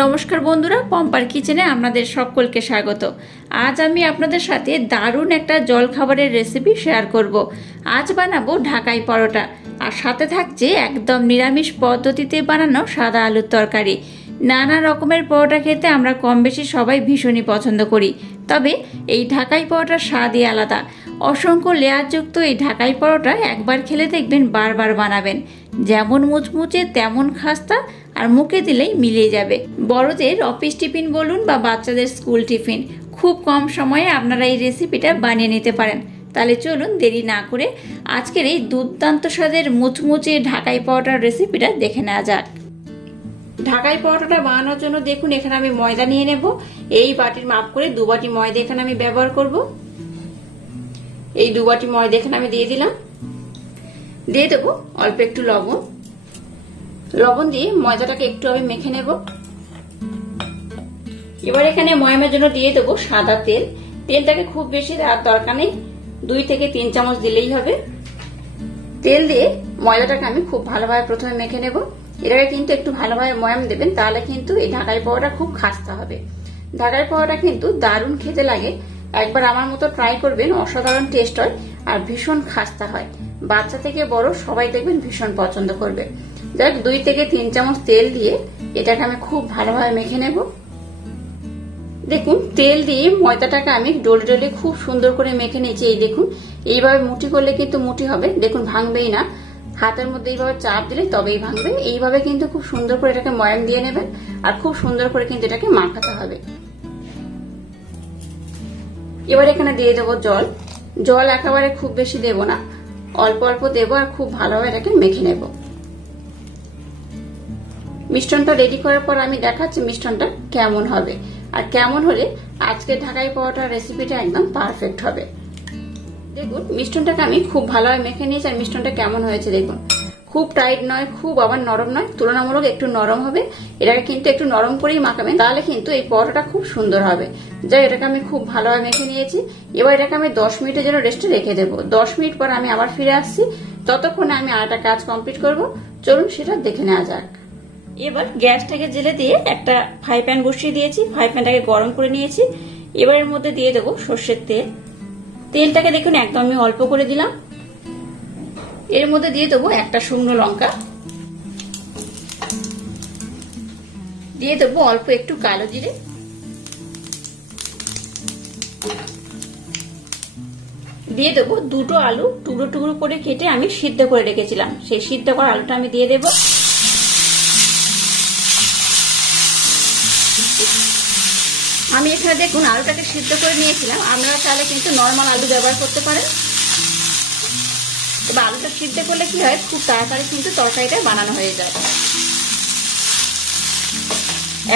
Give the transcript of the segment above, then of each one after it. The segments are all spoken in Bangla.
নমস্কার বন্ধুরা, পম্পার কিচেনে আপনাদের সকলকে স্বাগত। আজ আমি আপনাদের সাথে দারুণ একটা জলখাবারের রেসিপি শেয়ার করব। আজ বানাবো ঢাকাই পরোটা, আর সাথে থাকছে একদম নিরামিষ পদ্ধতিতে বানানো সাদা আলুর তরকারি। নানা রকমের পরোটা খেতে আমরা কম বেশি সবাই ভীষণই পছন্দ করি, তবে এই ঢাকাই পরোটার স্বাদই আলাদা। অসংখ্য লেয়ারযুক্ত এই ঢাকাই পরোটা একবার খেলে দেখবেন বারবার বানাবেন। যেমন মুচমুচে তেমন খাস্তা, আর মুখে দিলেই মিলিয়ে যাবে। বড়দের অফিস টিফিন বলুন বা বাচ্চাদের স্কুল টিফিন, খুব কম সময়ে আপনারা এই রেসিপিটা বানিয়ে নিতে পারেন। তাহলে চলুন দেরি না করে আজকের এই দুর্দান্ত স্বাদের মুচমুচে ঢাকাই পরোটার রেসিপিটা দেখে নেওয়া যাক। ঢাকাই পরোটাটা বানানোর জন্য দেখুন এখানে আমি ময়দা নিয়ে নেব। এই বাটির মাপ করে 2 বাটি ময়দা এখানে আমি ব্যবহার করব। এই 2 বাটি ময়দা এখানে আমি দিয়ে দিলাম। দিয়ে দেবো অল্প একটু লবণ। লবণ দিয়ে ময়দাটাকে একটু আমি মেখে নেব। এবার এখানে ময়ামের জন্য দিয়ে দেবো সাদা তেল। তেলটাকে খুব বেশি দেওয়ার দরকার নেই, 2 থেকে 3 চামচ দিলেই হবে। তেল দিয়ে ময়দাটাকে আমি খুব ভালোভাবে প্রথমে মেখে নেব। এটাকে কিন্তু একটু ভালোভাবে ময়াম দেবেন, তাহলে কিন্তু এই ঢাকাই পরোটা খুব খাস্তা হবে। ঢাকাই পরোটা কিন্তু দারুণ খেতে লাগে, একবার আমার মতো ট্রাই করবেন, অসাধারণ টেস্ট হয় আর ভীষণ খাস্তা হয়। বাচ্চা থেকে বড় সবাই দেখবেন ভীষণ পছন্দ করবে। যাক, 2 থেকে 3 চামচ তেল দিয়ে এটাকে আমি খুব ভালোভাবে মেখে নেব। দেখুন তেল দিয়ে ময়দাটাকে আমি ডলে ডলে খুব সুন্দর করে মেখে নিয়েছি। এই দেখুন, এইভাবে মুঠি করলে কিন্তু মুঠি হবে, দেখুন ভাঙবেই না। হাতের মধ্যে এইভাবে চাপ দিলে তবেই ভাঙবে। এইভাবে কিন্তু খুব সুন্দর করে এটাকে ময়াম দিয়ে নেবেন, আর খুব সুন্দর করে কিন্তু এটাকে মাখাতে হবে। এবার এখানে দিয়ে দেবো জল। জল একেবারে খুব বেশি দেব না, অল্প অল্প দেবো, আর খুব ভালোভাবে এটাকে মেখে নেব। মিশ্রণটা রেডি করার পর আমি দেখাচ্ছি মিশ্রণটা কেমন হবে, আর কেমন হলে আজকে ঢাকাই পরোটার রেসিপিটা একদম পারফেক্ট হবে। দেখুন মিশ্রণটাকে আমি খুব ভালোভাবে মেখে নিয়েছি, আর মিশ্রণটা কেমন হয়েছে দেখুন। খুব টাইট নয়, খুব আবার নরম নয়, তুলনামূলক একটু নরম হবে। এটাকে কিন্তু একটু নরম করেই মাখাবেন, তাহলে কিন্তু এই পরোটাটা খুব সুন্দর হবে। যাই, এটাকে আমি খুব ভালোভাবে মেখে নিয়েছি। এবার এটাকে আমি 10 মিনিটের জন্য রেস্টে রেখে দেবো। 10 মিনিট পর আমি আবার ফিরে আসছি, ততক্ষণে আমি আরেকটা কাজ কমপ্লিট করব। চলুন সেটা দেখে নেওয়া যাক। এবার গ্যাসটাকে জেলে দিয়ে একটা ফ্রাই প্যান বসিয়ে দিয়েছি। ফ্রাই প্যানটাকে গরম করে নিয়েছি। এবার এর মধ্যে দিয়ে দেবো সর্ষের তেল। তেলটাকে দেখুন একদম আমি অল্প করে দিলাম। এর মধ্যে দিয়ে দেবো একটা শুকনো লঙ্কা, দিয়ে দেবো অল্প একটু কালো জিরে, দিয়ে দেবো 2টো আলু টুকরো টুকরো করে কেটে আমি সিদ্ধ করে রেখেছিলাম। সেই সিদ্ধ করা আলুটা আমি দিয়ে দেবো। আমি এখানে দেখুন আলুটাকে সিদ্ধ করে নিয়েছিলাম, আপনারা চাইলে কিন্তু নরমাল আলু ব্যবহার করতে পারেন। এবার আলুটা সিদ্ধ করলে কি হয়, খুব তাড়াতাড়ি কিন্তু তরকারিটা বানানো হয়ে যায়।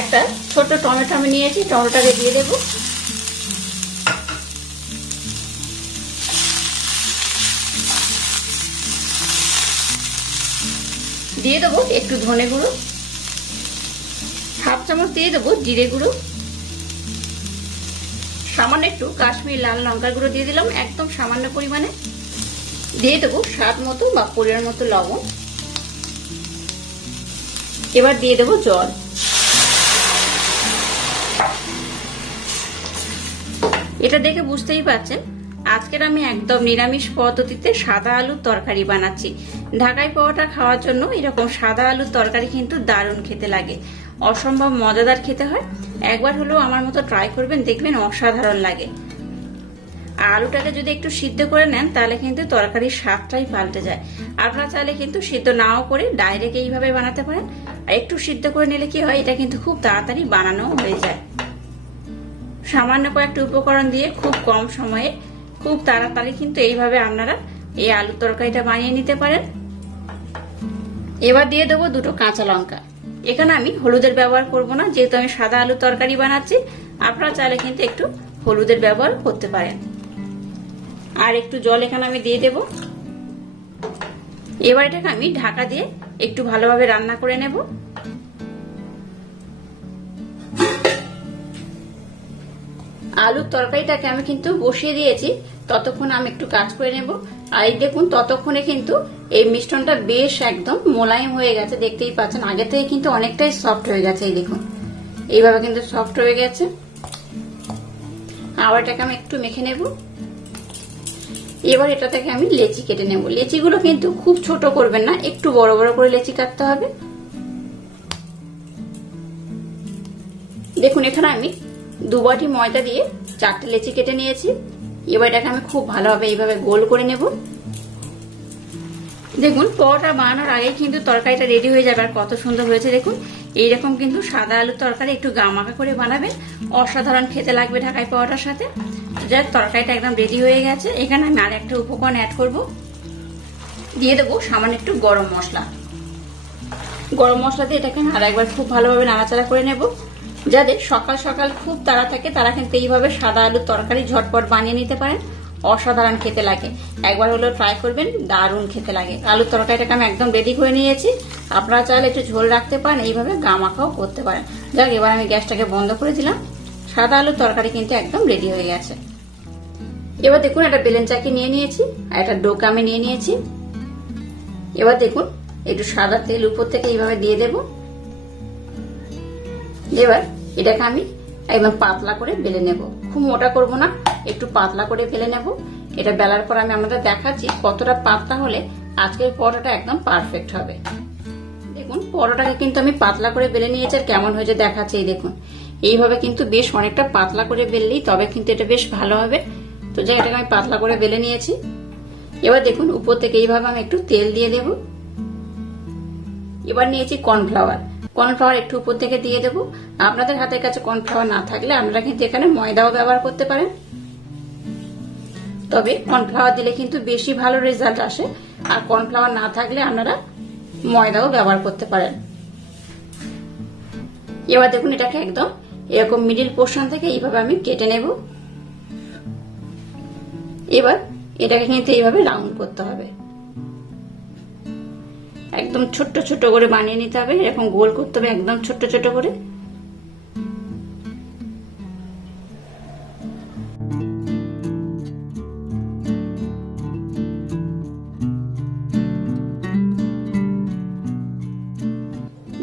একটা ছোট টমেটো আমি নিয়েছি, টমেটোটাকে দিয়ে দেবো। দিয়ে দেবো একটু ধনে গুঁড়ো, 1/2 চামচ দিয়ে দেবো জিরে গুঁড়ো, সামান্য একটু কাশ্মীরি লাল লঙ্কার গুঁড়ো দিয়ে দিলাম, একদম সামান্য পরিমাণে। দিয়ে দেবো স্বাদ মতো বা পরিমাণ মতো লবণ। এবার দিয়ে দেবো জল। এটা দেখে বুঝতেই পারছেন আজকের আমি একদম নিরামিষ পদ্ধতিতে সাদা আলুর তরকারি বানাচ্ছি। ঢাকাই পরোটা খাওয়ার জন্য এরকম সাদা আলুর তরকারি কিন্তু দারুণ খেতে লাগে, অসম্ভব মজাদার খেতে হয়। একবার হলেও আমার মতো ট্রাই করবেন, দেখবেন অসাধারণ লাগে। আলুটাকে যদি একটু সিদ্ধ করে নেন তাহলে কিন্তু তরকারির স্বাদটাই পাল্টে যায়। আপনারা চাইলে কিন্তু সিদ্ধ নাও করে ডাইরেক্ট এইভাবে বানাতে পারেন, আর একটু সিদ্ধ করে নিলে কি হয়, এটা কিন্তু খুব তাড়াতাড়ি বানানো হয়ে যায়। সামান্য কয়েকটা উপকরণ দিয়ে খুব কম সময়ে খুব তাড়াতাড়ি কিন্তু এইভাবে আপনারা এই আলুর তরকারিটা বানিয়ে নিতে পারেন। এবার দিয়ে দেবো 2টো কাঁচা লঙ্কা। এখানে আমি হলুদের ব্যবহার করব না, যেহেতু আমি সাদা আলুর তরকারি বানাচ্ছি। আপনারা চাইলে কিন্তু একটু হলুদের ব্যবহার করতে পারেন। আর একটু জল এখানে আমি দিয়ে দেব। এবার এটাকে আমি ঢাকা দিয়ে একটু ভালোভাবে রান্না করে নেব। আলুর তরকারিটাকে আমি কিন্তু বসিয়ে দিয়েছি, ততক্ষণ আমি একটু কাজ করে নেব। আর এই দেখুন ততক্ষণে কিন্তু এই মিশ্রণটা বেশ একদম মোলায়েম হয়ে গেছে, দেখতেই পাচ্ছেন আগে থেকে কিন্তু অনেকটাই সফট হয়ে গেছে। এই দেখুন এইভাবে কিন্তু সফট হয়ে গেছে। আবার এটাকে আমি একটু মেখে নেব। এবার এটা থেকে আমি লেচি কেটে নেব। লেচিগুলো কিন্তু খুব ছোট করবেন না, একটু বড় বড় করে লেচি কাটতে হবে। দেখুন এখানে আমি 2 বাটি ময়দা দিয়ে 4টে লেচি কেটে নিয়েছি। এবার এটাকে আমি খুব ভালোভাবে এইভাবে গোল করে নেব। দেখুন পরোটা বানানোর আগে কিন্তু তরকারিটা রেডি হয়ে যাবে। আর কত সুন্দর হয়েছে দেখুন। এইরকম কিন্তু সাদা আলুর তরকারি একটু গামাখা করে বানাবেন, অসাধারণ খেতে লাগবে ঢাকাই পরোটার সাথে। যাক তরকারিটা একদম রেডি হয়ে গেছে। এখানে আমি আর একটা উপকরণ অ্যাড করব, দিয়ে দেবো সামান্য একটু গরম মশলা। গরম মশলা দিয়ে এটাকে আর একবার খুব ভালোভাবে নাড়াচাড়া করে নেব। যাদের সকাল সকাল খুব তাড়া থাকে তারা কিন্তু এইভাবে সাদা আলুর তরকারি ঝটপট বানিয়ে নিতে পারেন, অসাধারণ খেতে লাগে। একবার হলেও ট্রাই করবেন, দারুণ খেতে লাগে। আলুর তরকারিটাকে আমি একদম রেডি করে নিয়েছি। আপনারা চাইলে একটু ঝোল রাখতে পারেন, এইভাবে গামাখাও করতে পারেন। যাক এবার আমি গ্যাসটাকে বন্ধ করে দিলাম। সাদা আলুর তরকারি কিন্তু একদম রেডি হয়ে গেছে। এবার দেখুন একটা বেলেন চাকি নিয়ে নিয়েছি আর একটা ডোকা আমি নিয়ে নিয়েছি। এবার দেখুন একটু সাদা তেল উপর থেকে এইভাবে দিয়ে দেব। এবার এটাকে আমি একদম পাতলা করে বেলে নেব, খুব মোটা করব না, একটু পাতলা করে বেলে নেব। এটা বেলার পর আমি আপনাদের দেখাচ্ছি কতটা পাতলা হলে আজকের পরোটাটা একদম পারফেক্ট হবে। দেখুন পরোটাকে কিন্তু আমি পাতলা করে বেলে নিয়েছি আর কেমন হয়েছে দেখাচ্ছি। এই দেখুন এইভাবে কিন্তু বেশ অনেকটা পাতলা করে বেললেই তবে কিন্তু এটা বেশ ভালো হবে। তো যাই এটাকে আমি পাতলা করে বেলে নিয়েছি। এবার দেখুন উপর থেকে এইভাবে আমি একটু তেল দিয়ে দেব। এবার নিয়েছি কর্নফ্লাওয়ার। কর্নফ্লাওয়ার একটু উপর থেকে দিয়ে দেব। আপনাদের হাতের কাছে কর্নফ্লাওয়ার না থাকলে আপনারা কিন্তু এখানে ময়দাও ব্যবহার করতে পারেন, তবে কর্নফ্লাওয়ার দিলে কিন্তু বেশি ভালো রেজাল্ট আসে। আর কর্নফ্লাওয়ার না থাকলে আপনারা ময়দাও ব্যবহার করতে পারেন। এবার দেখুন এটাকে একদম এরকম মিডিল পোর্শন থেকে এইভাবে আমি কেটে নেব। এবার এটাকে কিন্তু এইভাবে রাউন্ড করতে হবে, একদম ছোট্ট ছোট করে বানিয়ে নিতে হবে, এরকম গোল করতে হবে একদম ছোট্ট ছোট করে।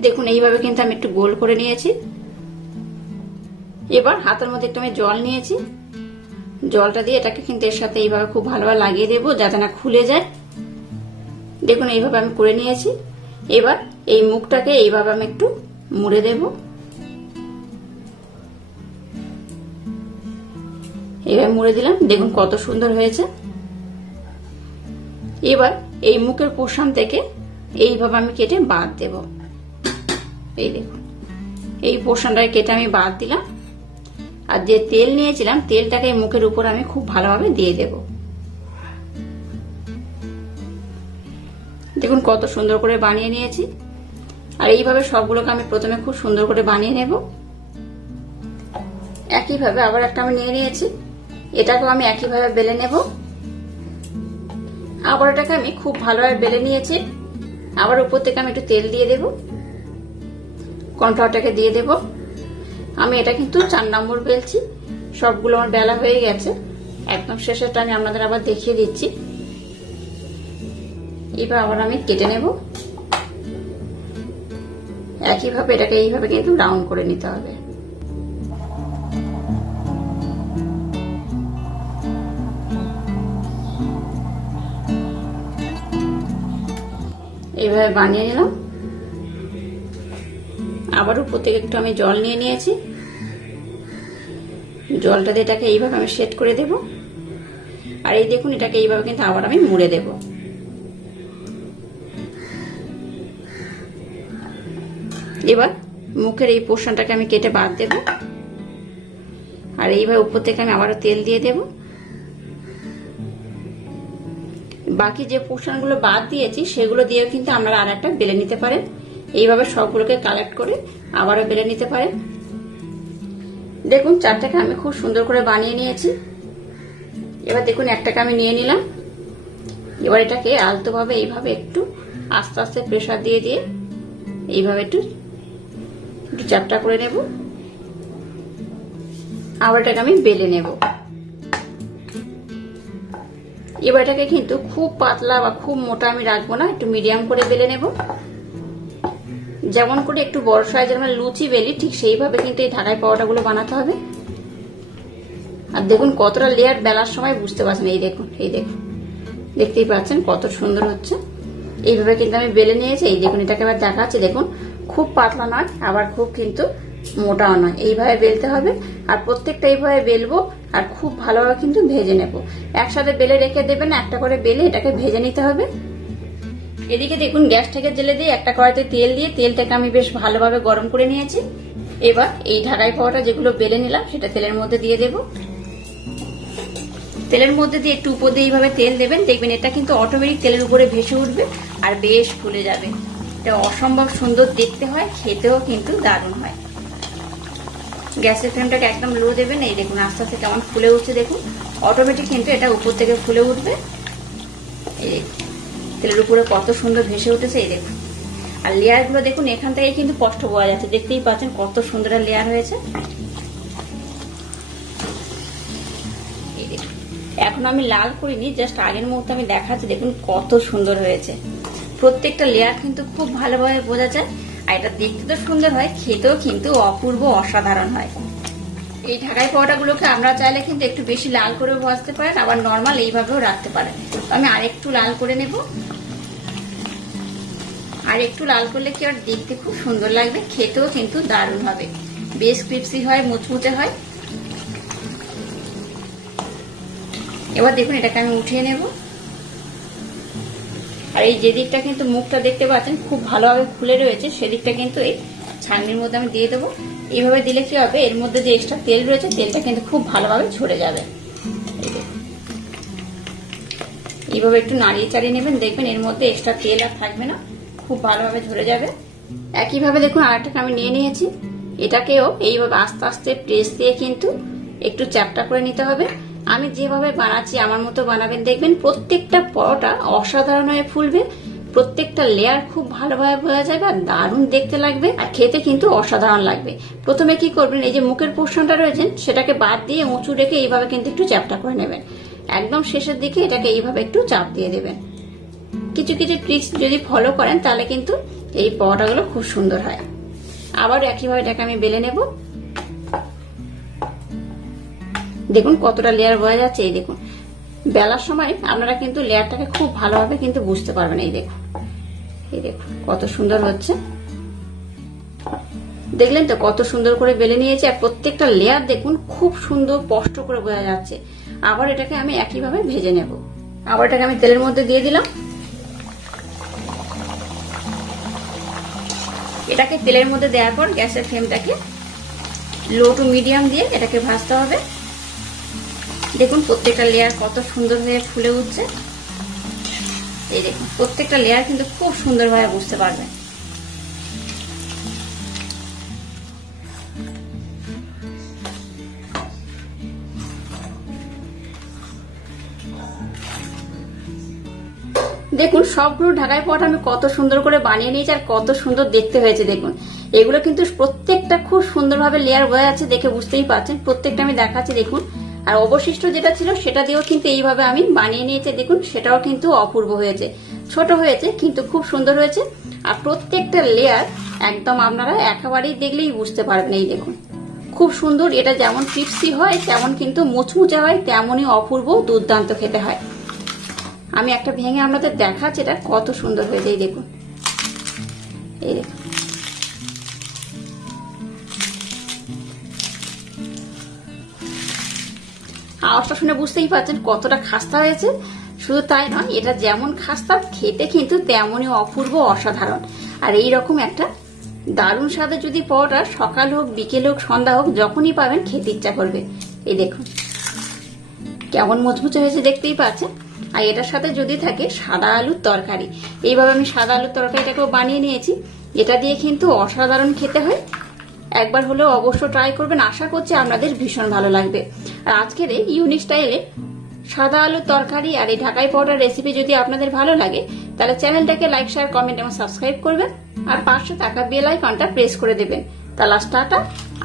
দেখুন এইভাবে কিন্তু আমি একটু গোল করে নিয়েছি। এবার হাতের মধ্যে একটু আমি জল নিয়েছি, জলটা দিয়ে এটাকে কিন্তু এর সাথে এইভাবে খুব ভালোভাবে লাগিয়ে দেবো যাতে না খুলে যায়। দেখুন এইভাবে আমি করে নিয়েছি। এবার এই মুখটাকে এইভাবে আমি একটু মুড়ে দেব। এইভাবে মুড়ে দিলাম, দেখুন কত সুন্দর হয়েছে। এবার এই মুখের পোর্শন থেকে এইভাবে আমি কেটে বাদ দেব। এই দেখুন এই পোর্শনটাকে কেটে আমি বাদ দিলাম। আর যে তেল নিয়েছিলাম তেলটাকে মুখের উপর আমি খুব ভালোভাবে দিয়ে দেব। দেখুন কত সুন্দর করে বানিয়ে নিয়েছি। আর এইভাবে সবগুলোকে আমি প্রথমে খুব সুন্দর করে বানিয়ে নেব। একইভাবে আবার একটা আমি নিয়ে নিয়েছি, এটাকেও আমি একইভাবে বেলে নেব। আবার এটাকে আমি খুব ভালোভাবে বেলে নিয়েছি। আবার উপর থেকে আমি একটু তেল দিয়ে দেব, কর্নফ্লাওয়ারটাকে দিয়ে দেব। আমি এটা কিন্তু 4 নম্বর বেলছি, সবগুলো আমার বেলা হয়ে গেছে। একদম শেষেরটা আমি আপনাদের আবার দেখিয়ে দিচ্ছি। এবার আবার আমি কেটে নেব। একইভাবে এটাকে এইভাবে কিন্তু রাউন্ড করে নিতে হবে। এইভাবে বানিয়ে নিলাম। আবার উপর থেকে একটু আমি জল নিয়ে নিয়েছি, জলটা দিয়ে এটাকে এইভাবে আমি সেট করে দেব। আর এই দেখুন এটাকে এইভাবে কিন্তু আবার আমি মুড়ে দেব। এবার মুখের এই পোর্শনটাকে আমি কেটে বাদ দেব। আর এইভাবে উপর থেকে আমি আবারও তেল দিয়ে দেব। বাকি যে পোর্শনগুলো বাদ দিয়েছি সেগুলো দিয়েও কিন্তু আপনারা আর একটা বেলে নিতে পারেন। এইভাবে সবগুলোকে কালেক্ট করে আবারও বেলে নিতে পারেন। দেখুন 4টাকে আমি খুব সুন্দর করে বানিয়ে নিয়েছি। এবার দেখুন একটাকে আমি নিয়ে নিলাম। এবার এটাকে আলতোভাবে এইভাবে একটু আস্তে আস্তে প্রেসার দিয়ে দিয়ে এইভাবে একটু চ্যাপটা করে নেব। আবার এটাকে আমি বেলে নেব। এবার এটাকে কিন্তু খুব পাতলা বা খুব মোটা আমি রাখবো না, একটু মিডিয়াম করে বেলে নেব। যেমন করে একটু বড় সাইজের আমরা লুচি বেলি ঠিক সেইভাবে কিন্তু এই ঢাকাই পরোটা গুলো বানাতে হবে। আর দেখুন কতটা লেয়ার বেলার সময় বুঝতে পারছেন, এই দেখুন দেখতেই পাচ্ছেন কত সুন্দর হচ্ছে। এইভাবে কিন্তু আমি বেলে নিয়েছি। এই দেখুন এটাকে আবার দেখাচ্ছি, দেখুন খুব পাতলা নয় আবার খুব কিন্তু মোটাও নয়, এইভাবে বেলতে হবে। আর প্রত্যেকটা এইভাবে বেলবো আর খুব ভালোভাবে কিন্তু ভেজে নেব। একসাথে বেলে রেখে দেবেন, একটা করে বেলে এটাকে ভেজে নিতে হবে। এদিকে দেখুন গ্যাসটাকে জেলে দিয়ে একটা কড়াইতে তেল দিয়ে তেলটাকে আমি বেশ ভালোভাবে গরম করে নিয়েছি। এবার এই ঢাকাই পরোটা যেগুলো বেলে নিলাম সেটা তেলের মধ্যে দিয়ে দেব। তেলের মধ্যে দিয়ে একটু উপর দিয়ে এইভাবে তেল দেবেন, দেখবেন এটা কিন্তু অটোমেটিক তেলের উপরে ভেসে উঠবে আর বেশ ফুলে যাবে। এটা অসম্ভব সুন্দর দেখতে হয়, খেতেও কিন্তু দারুণ হয়। গ্যাসের ফ্লেমটাকে একদম লো দেবেন। এই দেখুন আস্তে আস্তে কেমন ফুলে উঠছে, দেখুন অটোমেটিক কিন্তু এটা উপর থেকে ফুলে উঠবে। এই তেলের উপরে কত সুন্দর ভেসে উঠেছে, এই দেখুন। আর লেয়ার গুলো দেখুন এখান থেকে কিন্তু স্পষ্ট বোঝা যাচ্ছে, দেখতেই পাচ্ছেন কত সুন্দর লেয়ার হয়েছে। এখন আমি লাল করিনি, জাস্ট আগের মুহূর্তে আমি দেখাচ্ছি, দেখুন কত সুন্দর হয়েছে। প্রত্যেকটা লেয়ার কিন্তু খুব ভালোভাবে বোঝা যায়। আর এটা দেখতে তো সুন্দর হয়, খেতেও কিন্তু অপূর্ব অসাধারণ হয়। এই ঢাকাই পরোটাগুলোকে আমরা চাইলে কিন্তু একটু বেশি লাল করে ভাজতে পারেন, আবার নর্মাল এইভাবেও রাখতে পারেন। আমি আরেকটু লাল করে নেব। আর একটু লাল করলে কি আর দেখতে খুব সুন্দর লাগবে, খেতেও কিন্তু দারুণ হবে, বেশ ক্রিপসি হয়, মুচমুচে হয়। এবার দেখুন এটাকে আমি উঠিয়ে নেব। আর এই যে দিকটা কিন্তু মুখটা দেখতে পাচ্ছেন খুব ভালোভাবে খুলে রয়েছে, সেদিকটা কিন্তু এই ছাঁকনির মধ্যে আমি দিয়ে দেবো। এইভাবে দিলে কি হবে, এর মধ্যে যে এক্সট্রা তেল রয়েছে তেলটা কিন্তু খুব ভালোভাবে ঝরে যাবে। এইভাবে একটু নাড়িয়ে চাড়িয়ে নেবেন, দেখবেন এর মধ্যে এক্সট্রা তেল আর থাকবে না, খুব ভালোভাবে ঝরে যাবে। একইভাবে দেখুন আরেকটাকে আমি নিয়ে নিয়েছি। এটাকেও এইভাবে আস্তে আস্তে প্রেস দিয়ে কিন্তু একটু চ্যাপটা করে নিতে হবে। আমি যেভাবে বানাচ্ছি আমার মতো বানাবেন, দেখবেন প্রত্যেকটা পরোটা অসাধারণ হয়ে ফুলবে, প্রত্যেকটা লেয়ার খুব ভালোভাবে বোঝা যাবে আর দারুণ দেখতে লাগবে আর খেতে কিন্তু অসাধারণ লাগবে। প্রথমে কি করবেন, এই যে মুখের পোর্শনটা রয়েছে সেটাকে বাদ দিয়ে উঁচু রেখে এইভাবে কিন্তু একটু চ্যাপটা করে নেবেন। একদম শেষের দিকে এটাকে এইভাবে একটু চাপ দিয়ে দেবেন। কিছু কিছু ট্রিক্স যদি ফলো করেন তাহলে কিন্তু এই পরোটাগুলো খুব সুন্দর হয়। আবার একইভাবে এটাকে আমি বেলে নেব। দেখুন কতটা লেয়ার বোঝা যাচ্ছে। এই দেখুন বেলার সময় আপনারা কিন্তু লেয়ারটাকে খুব ভালোভাবে কিন্তু বুঝতে পারবেন। এই দেখুন কত সুন্দর হচ্ছে, দেখলেন তো কত সুন্দর করে বেলে নিয়েছে। আর প্রত্যেকটা লেয়ার দেখুন খুব সুন্দর স্পষ্ট করে বোঝা যাচ্ছে। আবার এটাকে আমি একইভাবে ভেজে নেব। আবার এটাকে আমি তেলের মধ্যে দিয়ে দিলাম। এটাকে তেলের মধ্যে দেওয়ার পর গ্যাসের ফ্লেমটাকে লো টু মিডিয়াম দিয়ে এটাকে ভাজতে হবে। দেখুন প্রত্যেকটা লেয়ার কত সুন্দর হয়ে ফুলে উঠছে। এই দেখুন প্রত্যেকটা লেয়ার কিন্তু খুব সুন্দরভাবে বুঝতে পারবেন। দেখুন সবগুলো ঢাকাই পরোটা আমি কত সুন্দর করে বানিয়ে নিয়েছি আর কত সুন্দর দেখতে হয়েছে। দেখুন এগুলো কিন্তু প্রত্যেকটা খুব সুন্দরভাবে লেয়ার হয়ে আছে, দেখে বুঝতেই পারছেন। প্রত্যেকটা আমি দেখাচ্ছি দেখুন। আর অবশিষ্ট যেটা ছিল সেটা দিয়েও কিন্তু এইভাবে আমি বানিয়ে নিয়েছি। দেখুন সেটাও কিন্তু অপূর্ব হয়েছে, ছোট হয়েছে কিন্তু খুব সুন্দর হয়েছে। আর প্রত্যেকটা লেয়ার একদম আপনারা একেবারেই দেখলেই বুঝতে পারবেন। এই দেখুন খুব সুন্দর, এটা যেমন ক্রিপসি হয় তেমন কিন্তু মুচমুচে হয়, তেমনই অপূর্ব দুর্দান্ত খেতে হয়। আমি একটা ভেঙে আপনাদের দেখাচ্ছি এটা কত সুন্দর হয়েছে। এই দেখুন আওয়াজটা শুনে বুঝতেই পারছেন কতটা খাস্তা হয়েছে। শুধু তাই নয়, এটা যেমন খাস্তা খেতে কিন্তু তেমনই অপূর্ব অসাধারণ। আর এইরকম একটা দারুণ স্বাদে যদি পরোটা সকাল হোক বিকেল হোক সন্ধ্যা হোক যখনই পাবেন খেতে ইচ্ছা করবে। এই দেখুন কেমন মুচমুচে হয়েছে দেখতেই পাচ্ছেন। আর এটার সাথে যদি থাকে সাদা আলুর তরকারি, এইভাবে আমি সাদা আলুর তরকারিটাকেও বানিয়ে নিয়েছি। এটা দিয়ে কিন্তু অসাধারণ খেতে হয়। একবার হলেও অবশ্য ট্রাই করবেন, আশা করছি আপনাদের ভীষণ ভালো লাগবে। আর আজকের এই ইউনিক স্টাইলে সাদা আলুর তরকারি আর এই ঢাকাই পরোটার রেসিপি যদি আপনাদের ভালো লাগে তাহলে চ্যানেলটাকে লাইক শেয়ার কমেন্ট এবং সাবস্ক্রাইব করবেন আর পাশে থাকা বেল আইকনটা প্রেস করে দেবেন। তাহলে টাটা,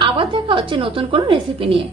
আবার দেখা হচ্ছে নতুন কোনো রেসিপি নিয়ে।